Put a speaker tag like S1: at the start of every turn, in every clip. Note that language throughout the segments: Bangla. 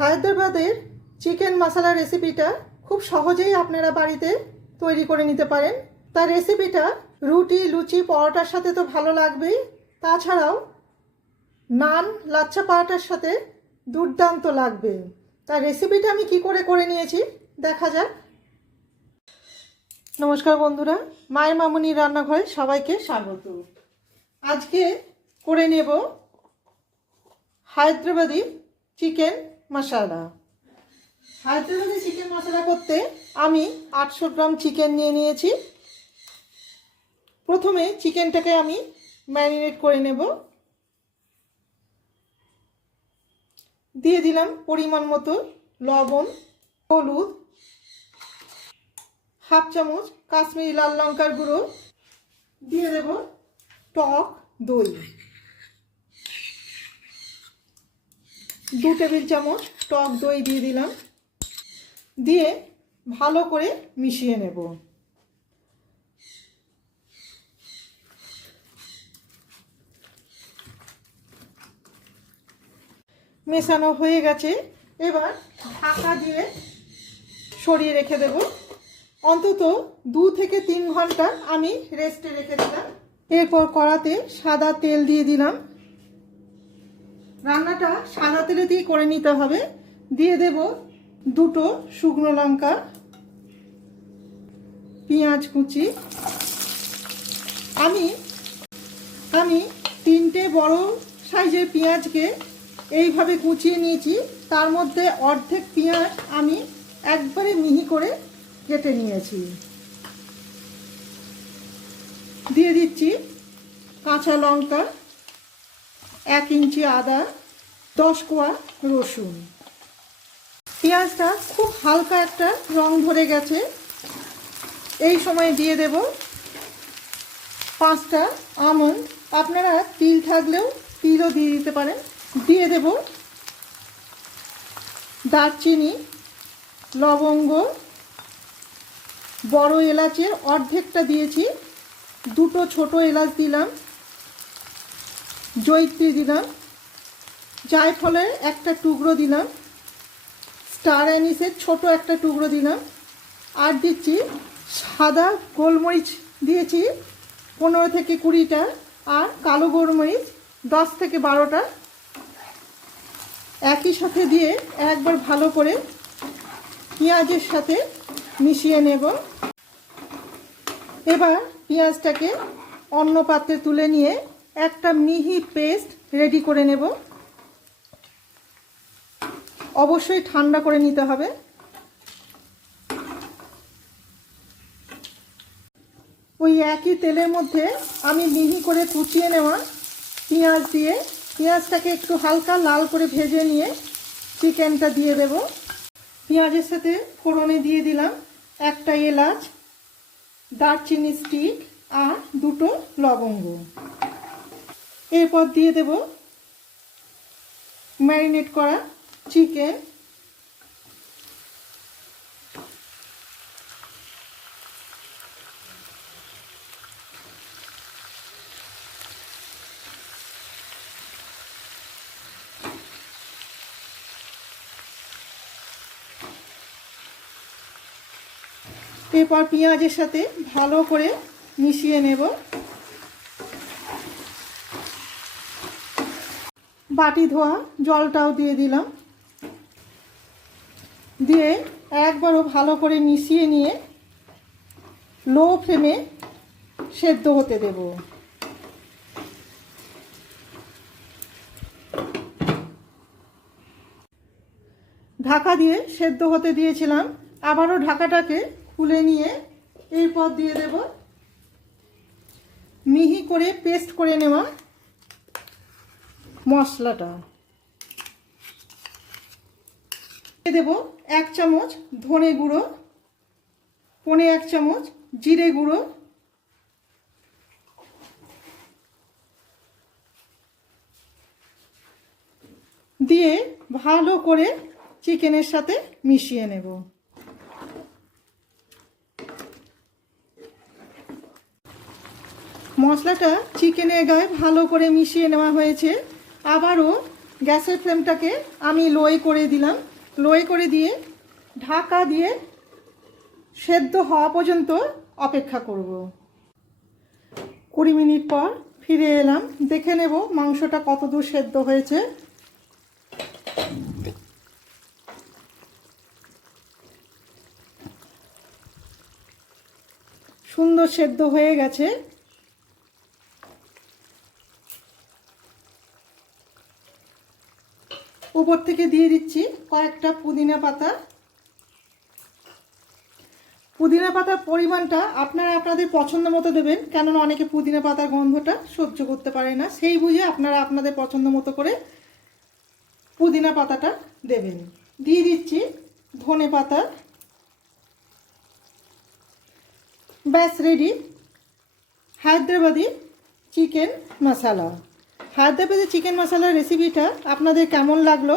S1: হায়দ্রাবাদের চিকেন মশলা রেসিপিটা খুব সহজেই আপনারা বাড়িতে তৈরি করে নিতে পারেন। তার রেসিপিটা রুটি, লুচি, পরোটার সাথে তো ভালো লাগবেই। তাছাড়াও নান, লাচ্ছা পরোটার সাথে দুর্দান্ত লাগবে। তার রেসিপিটা আমি কি করে করে নিয়েছি দেখা যাক। নমস্কার বন্ধুরা, মায়ের মামুনির রান্নাঘরে সবাইকে স্বাগত। আজকে করে নেব হায়দ্রাবাদি চিকেন মশলা হায়দ্রাবাদি চিকেন মশলা করতে আমি আটশো গ্রাম চিকেন নিয়ে নিয়েছি। প্রথমে চিকেনটাকে আমি ম্যারিনেট করে নেব। দিয়ে দিলাম পরিমাণ মতো লবণ, হলুদ, হাফ চামচ কাশ্মীরি লাল লঙ্কার গুঁড়ো, দিয়ে দেব টক দই। দু টেবিল চামচ টক দই দিয়ে দিলাম। দিয়ে ভালো করে মিশিয়ে নেব। মেশানো হয়ে গেছে। এবার ঢাকা দিয়ে সরিয়ে রেখে দেব। অন্তত দু থেকে তিন ঘণ্টা আমি রেস্টে রেখে দিলাম। এরপর কড়াতে সাদা তেল দিয়ে দিলাম। রান্নাটা সাদা তেলে দিয়ে করে নিতে হবে। দিয়ে দেব দুটো শুকনো লঙ্কা, পেঁয়াজ কুচি। আমি আমি তিনটে বড় সাইজের পেঁয়াজকে এইভাবে কুচিয়ে নিয়েছি। তার মধ্যে অর্ধেক পেঁয়াজ আমি একবারে মিহি করে কেটে নিয়েছি। দিয়ে দিচ্ছি কাঁচা লঙ্কা। এক ইঞ্চি আদা, দশ কোয়া রসুন। পেঁয়াজটা খুব হালকা একটা রং ধরে গেছে। এই সময় দিয়ে দেব পাঁচটা আমন্ড। আপনারা তিল থাকলেও তিলও দিয়ে দিতে পারেন। দিয়ে দেব দারচিনি, লবঙ্গ, বড় এলাচের অর্ধেকটা দিয়েছি। দুটো ছোট এলাচ দিলাম। জৈত্রী দিলাম। জায়ফলের একটা টুকরো দিলাম। স্টার অ্যানিসের ছোট একটা টুকরো দিলাম। আর দিচ্ছি সাদা গোলমরিচ দিয়েছি পনেরো থেকে কুড়িটা আর কালো গোলমরিচ দশ থেকে বারোটা। একই সাথে দিয়ে একবার ভালো করে পেঁয়াজের সাথে মিশিয়ে নেব। এবার পেঁয়াজটাকে অন্য পাত্রে তুলে নিয়ে একটা মিহি পেস্ট রেডি করে নেব। অবশ্যই ঠান্ডা করে নিতে হবে। ওই একই তেলের মধ্যে আমি মিহি করে কুচিয়ে নেওয়া পেঁয়াজ দিয়ে, পেঁয়াজটাকে একটু হালকা লাল করে ভেজে নিয়ে চিকেনটা দিয়ে দেব। পেঁয়াজের সাথে ফোড়নে দিয়ে দিলাম একটা এলাচ, দারচিনি স্টিক আর দুটো লবঙ্গ। এরপর দিয়ে দেব ম্যারিনেট করা চিকেন। এরপর পেঁয়াজের সাথে ভালো করে মিশিয়ে নেব। বাটি ধোয়া, জলটাও দিয়ে দিলাম। দিয়ে একবারও ভালো করে মিশিয়ে নিয়ে লো ফ্লেমে সেদ্ধ হতে দেব। ঢাকা দিয়ে সেদ্ধ হতে দিয়েছিলাম। আবারও ঢাকাটাকে খুলে নিয়ে এরপর দিয়ে দেব। মিহি করে পেস্ট করে নেওয়া মশলাটা। দেব এক চামচ ধনে গুঁড়ো, পনে এক চামচ জিরে গুঁড়ো, দিয়ে ভালো করে চিকেনের সাথে মিশিয়ে নেব। মশলাটা চিকেনের গায়ে ভালো করে মিশিয়ে নেওয়া হয়েছে। আবারও গ্যাসের ফ্লেমটাকে আমি লোয়ে করে দিলাম। লোয়ে করে দিয়ে ঢাকা দিয়ে সেদ্ধ হওয়া পর্যন্ত অপেক্ষা করব। কুড়ি মিনিট পর ফিরে এলাম। দেখে নেব মাংসটা কতদূর সেদ্ধ হয়েছে। সুন্দর সেদ্ধ হয়ে গেছে। উপর থেকে দিয়ে দিচ্ছি কয়েকটা পুদিনা পাতা। পুদিনা পাতার পরিমাণটা আপনারা আপনাদের পছন্দ মতো দেবেন, কেননা অনেকে পুদিনা পাতার গন্ধটা সহ্য করতে পারে না। সেই বুঝে আপনারা আপনাদের পছন্দ মতো করে পুদিনা পাতাটা দেবেন। দিয়ে দিচ্ছি ধনে পাতা। ব্যাস ready Hyderabadi chicken masala Hyderabadi chicken মশালার রেসিপিটা আপনাদের কেমন লাগল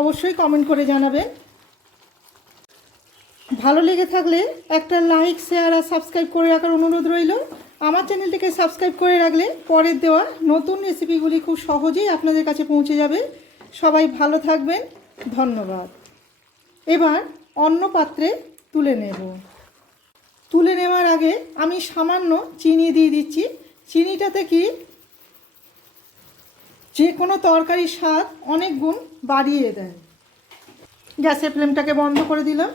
S1: অবশ্যই কমেন্ট করে জানাবেন। ভালো লেগে থাকলে একটা লাইক শেয়ার আর সাবস্ক্রাইব করে রাখার অনুরোধ রইল। আমার চ্যানেলটিকে সাবস্ক্রাইব করে রাখলে পরের দেওয়া নতুন রেসিপিগুলি খুব সহজেই আপনাদের কাছে পৌঁছে যাবে। সবাই ভালো থাকবেন, ধন্যবাদ। এবার অন্য পাত্রে তুলে নেব। তুলে নেওয়ার আগে আমি সামান্য চিনি দিয়ে দিচ্ছি। চিনিটাতে কি যে কোনো তরকারির স্বাদ অনেক গুণ বাড়িয়ে দেয়। গ্যাসের ফ্লেমটাকে বন্ধ করে দিলাম।